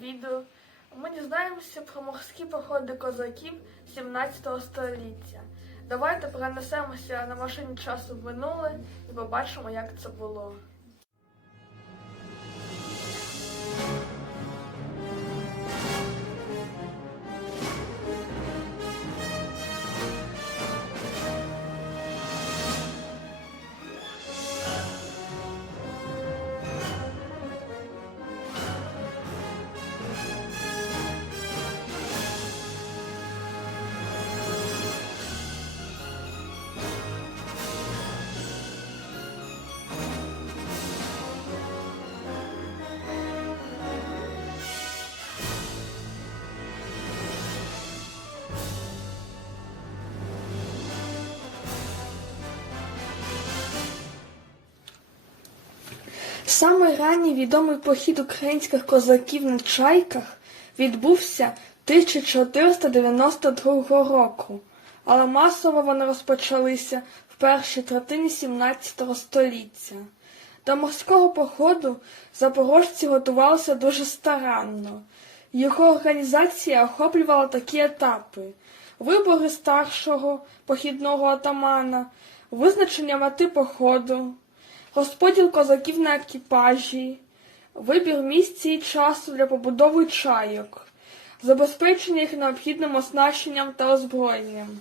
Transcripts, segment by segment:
відео ми дізнаємося про морські походи козаків 17 століття. Давайте перенесемося на машині часу в минуле і побачимо, як це було. Самий ранній відомий похід українських козаків на чайках відбувся 1492 року, але масово вони розпочалися в першій третині 17 століття. До морського походу запорожці готувалися дуже старанно. Його організація охоплювала такі етапи: вибори старшого похідного атамана, визначення мети походу, розподіл козаків на екіпажі, вибір місця і часу для побудови чайок, забезпечення їх необхідним оснащенням та озброєнням.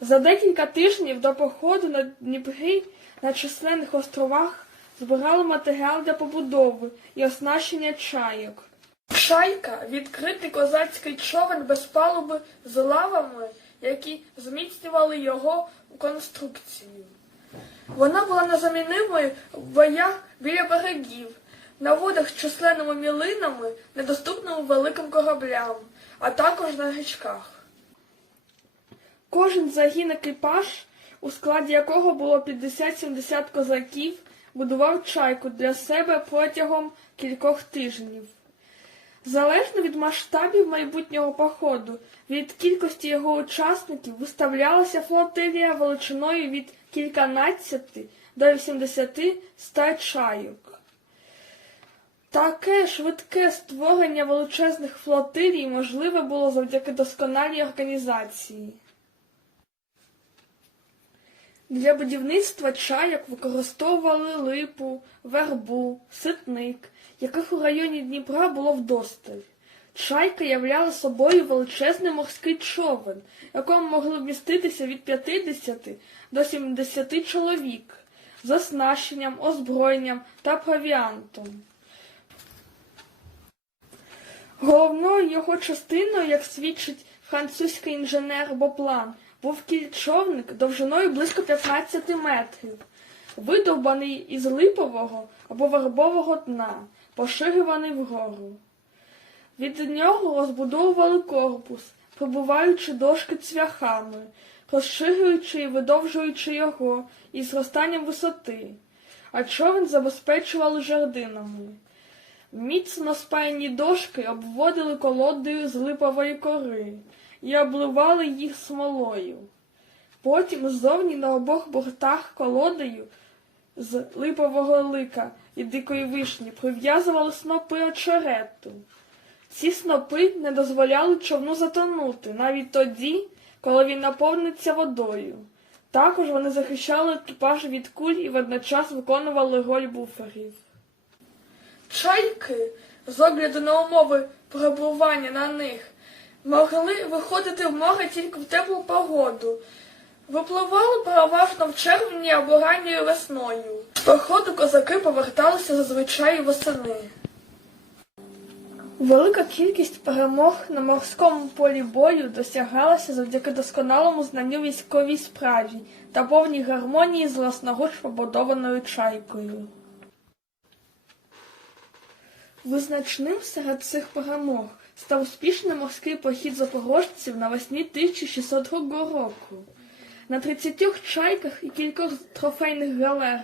За декілька тижнів до походу на Дніпрі на численних островах збирали матеріал для побудови і оснащення чайок. Чайка відкритий козацький човен без палуби з лавами, які зміцнювали його конструкцію. Вона була незамінимою в боях біля берегів, на водах численними мілинами, недоступними великим кораблям, а також на річках. Кожен загін екіпаж, у складі якого було 50-70 козаків, будував чайку для себе протягом кількох тижнів. Залежно від масштабів майбутнього походу, від кількості його учасників виставлялася флотилія величиною від кільканадцяти до 80-100 чайок. Таке швидке створення величезних флотилій можливе було завдяки досконалій організації. Для будівництва чайок використовували липу, вербу, ситник, яких у районі Дніпра було вдосталь. Чайка являла собою величезний морський човен, якому могли вміститися від 50 до 70 чоловік з оснащенням, озброєнням та провіантом. Головною його частиною, як свідчить французький інженер Боплан, був кільчовник довжиною близько 15 метрів, видовбаний із липового або вербового дна, поширюваний вгору. Від нього розбудовували корпус, прибуваючи дошки цвяхами, розширюючи і видовжуючи його із зростанням висоти, а човен забезпечували жердинами. Міцно спаяні дошки обводили колодою з липової кори і обливали їх смолою. Потім ззовні на обох бортах колодою з липового лика і дикої вишні прив'язували снопи очерету. Ці снопи не дозволяли човну затонути навіть тоді, коли він наповниться водою. Також вони захищали екіпаж від куль і водночас виконували роль буферів. Чайки, з огляду на умови перебування на них, могли виходити в море тільки в теплу погоду. Випливали переважно в червні або ранньою весною. З походу козаки поверталися зазвичай восени. Велика кількість перемог на морському полі бою досягалася завдяки досконалому знанню військовій справі та повній гармонії з власноруч побудованою чайкою. Визначним серед цих перемог став успішний морський похід запорожців навесні 1602 року. На 30 чайках і кількох трофейних галерах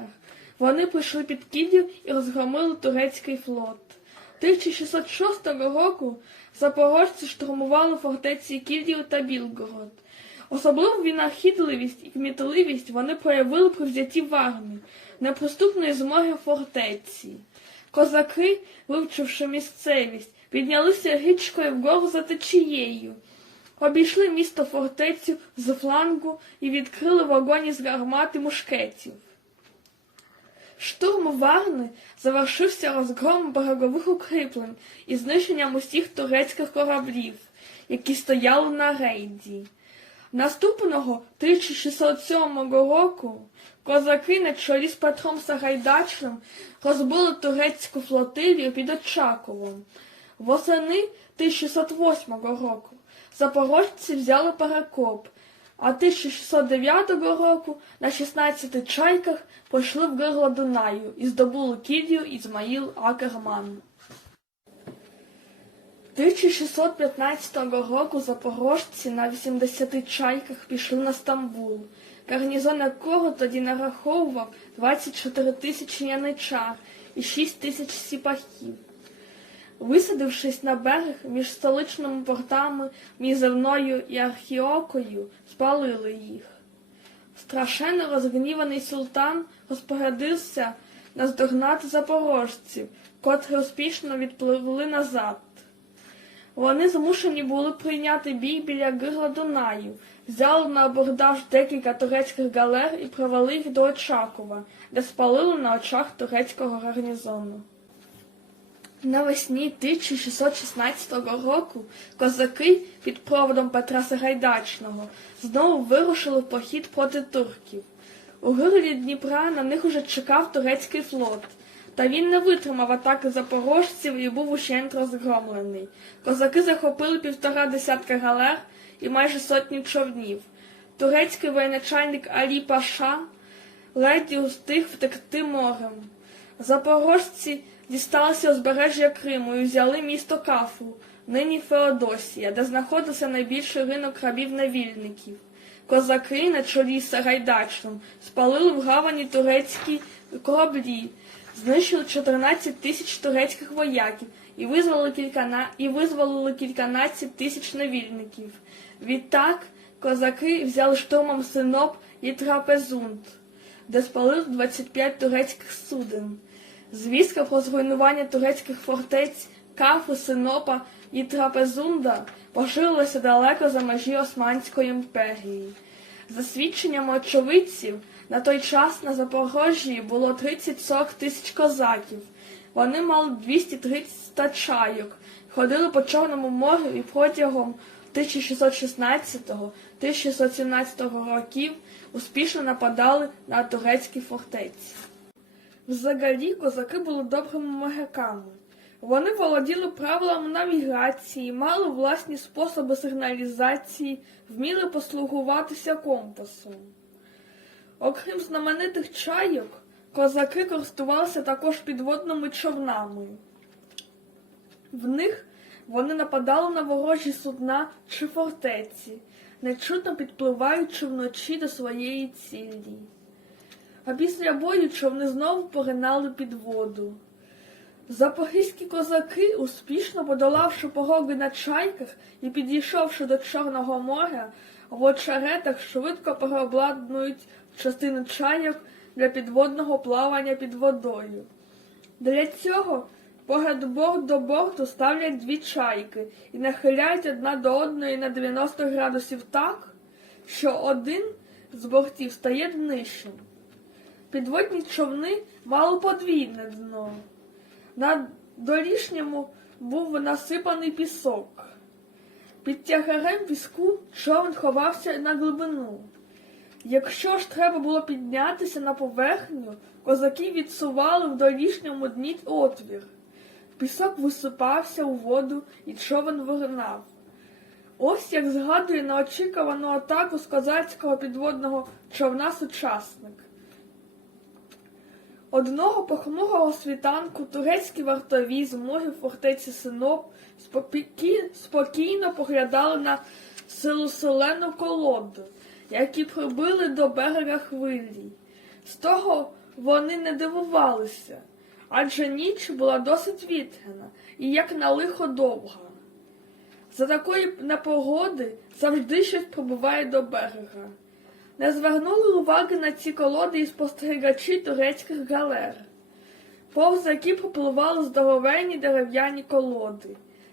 вони прийшли під Київ і розгромили турецький флот. 1606 року запорожці штурмували фортеці Кілдів та Білгород. Особливу винахідливість і кмітливість вони проявили при взятті Варни, неприступної змоги фортеці. Козаки, вивчивши місцевість, піднялися річкою вгору за течією, обійшли місто фортецю з флангу і відкрили вогонь із гармат і мушкетів. Штурм Варни завершився розгромом берегових укріплень і знищенням усіх турецьких кораблів, які стояли на рейді. Наступного 1607 року козаки на чолі з Петром Сагайдачним розбили турецьку флотилію під Очаковом. Восени 1608 року запорожці взяли Перекоп, а 1609 року на 16 чайках пішли в гирло Дунаю і здобули кілью Ізмаїл Акерман. 1615 року запорожці на 80 чайках пішли на Стамбул, гарнізон якого тоді нараховував 24 тисячі яничар і 6 тисяч сіпахів. Висадившись на берег між столичними портами Мізерною і Архіокою, спалили їх. Страшенно розгніваний султан розпорядився наздогнати запорожців, котрі успішно відпливли назад. Вони змушені були прийняти бій біля гирла Дунаю, взяли на абордаж декілька турецьких галер і привели їх до Очакова, де спалили на очах турецького гарнізону. Навесні 1616 року козаки під проводом Петра Сагайдачного знову вирушили в похід проти турків. У гирлі Дніпра на них уже чекав турецький флот, та він не витримав атаки запорожців і був ущент розгромлений. Козаки захопили півтора десятка галер і майже сотню човнів. Турецький воєначальник Алі Паша ледь устиг втекти морем. Запорожці дісталися узбережжя Криму і взяли місто Кафу, нині Феодосія, де знаходився найбільший ринок рабів-невільників. Козаки на чолі з Сагайдачним спалили в гавані турецькі кораблі, знищили 14 тисяч турецьких вояків і визволили, кількана... і визволили кільканадцять тисяч невільників. Відтак козаки взяли штурмом Синоп і Трапезунд, де спалили 25 турецьких суден. Звістка про зруйнування турецьких фортець Кафу, Синопа і Трапезунда поширилася далеко за межі Османської імперії. За свідченнями очевидців, на той час на Запорожжі було 30-40 тисяч козаків. Вони мали 230 чайок, ходили по Чорному морю і протягом 1616-1617 років успішно нападали на турецькі фортеці. Взагалі козаки були добрими моряками. Вони володіли правилами навігації, мали власні способи сигналізації, вміли послугуватися компасом. Окрім знаменитих чайок, козаки користувалися також підводними човнами. В них вони нападали на ворожі судна чи фортеці, нечутно підпливаючи вночі до своєї цілі. А після бою човни знову поринали під воду. Запорізькі козаки, успішно подолавши пороги на чайках і підійшовши до Чорного моря, в очеретах швидко переобладнують частину чайок для підводного плавання під водою. Для цього поряд борт до борту ставлять дві чайки і нахиляють одна до одної на 90 градусів так, що один з бортів стає нижчим. Підводні човни мали подвійне дно. На долішньому був насипаний пісок. Під тягарем піску човен ховався на глибину. Якщо ж треба було піднятися на поверхню, козаки відсували в долішньому дні отвір. Пісок висипався у воду і човен вигнав. Ось як згадує неочікувану атаку з козацького підводного човна сучасник. Одного похмурого світанку турецькі вартові з моря фортеці Синоп спокій- спокійно поглядали на силу колоду, які прибили до берега хвилі. З того вони не дивувалися, адже ніч була досить вітряна і як на лихо довга. За такої непогоди завжди щось прибуває до берега. Не звернули уваги на ці колоди і спостерігачі турецьких галер, повз які пропливали здоровенні дерев'яні колоди.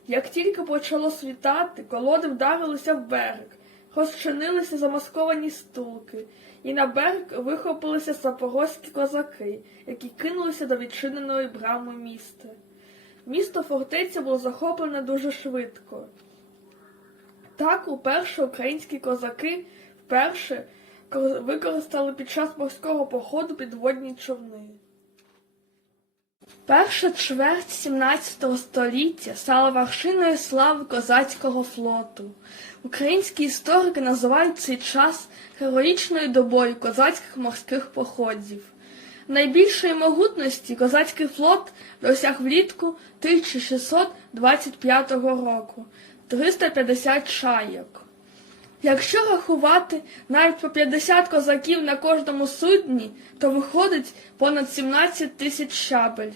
Як тільки почало світати, колоди вдарилися в берег, розчинилися замасковані стулки, і на берег вихопилися запорозькі козаки, які кинулися до відчиненої брами міста. Місто фортеця було захоплене дуже швидко. Так уперше українські козаки вперше використали під час морського походу підводні човни. Перша чверть 17 століття стала вершиною слави козацького флоту. Українські історики називають цей час героїчною добою козацьких морських походів. Найбільшої могутності козацький флот досяг влітку 1625 року 350 чайок. Якщо рахувати навіть по 50 козаків на кожному судні, то виходить понад 17 тисяч щабель.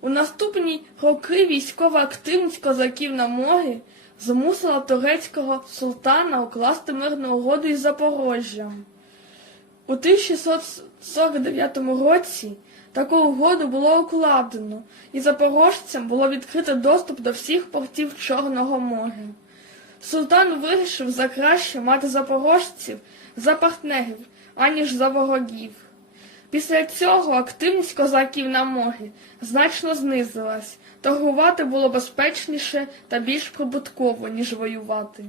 У наступні роки військова активність козаків на морі змусила турецького султана укласти мирну угоду із Запорожжям. У 1649 році таку угоду було укладено, і запорожцям було відкрито доступ до всіх портів Чорного моря. Султан вирішив за краще мати запорожців за партнерів, аніж за ворогів. Після цього активність козаків на морі значно знизилась, торгувати було безпечніше та більш прибутково, ніж воювати.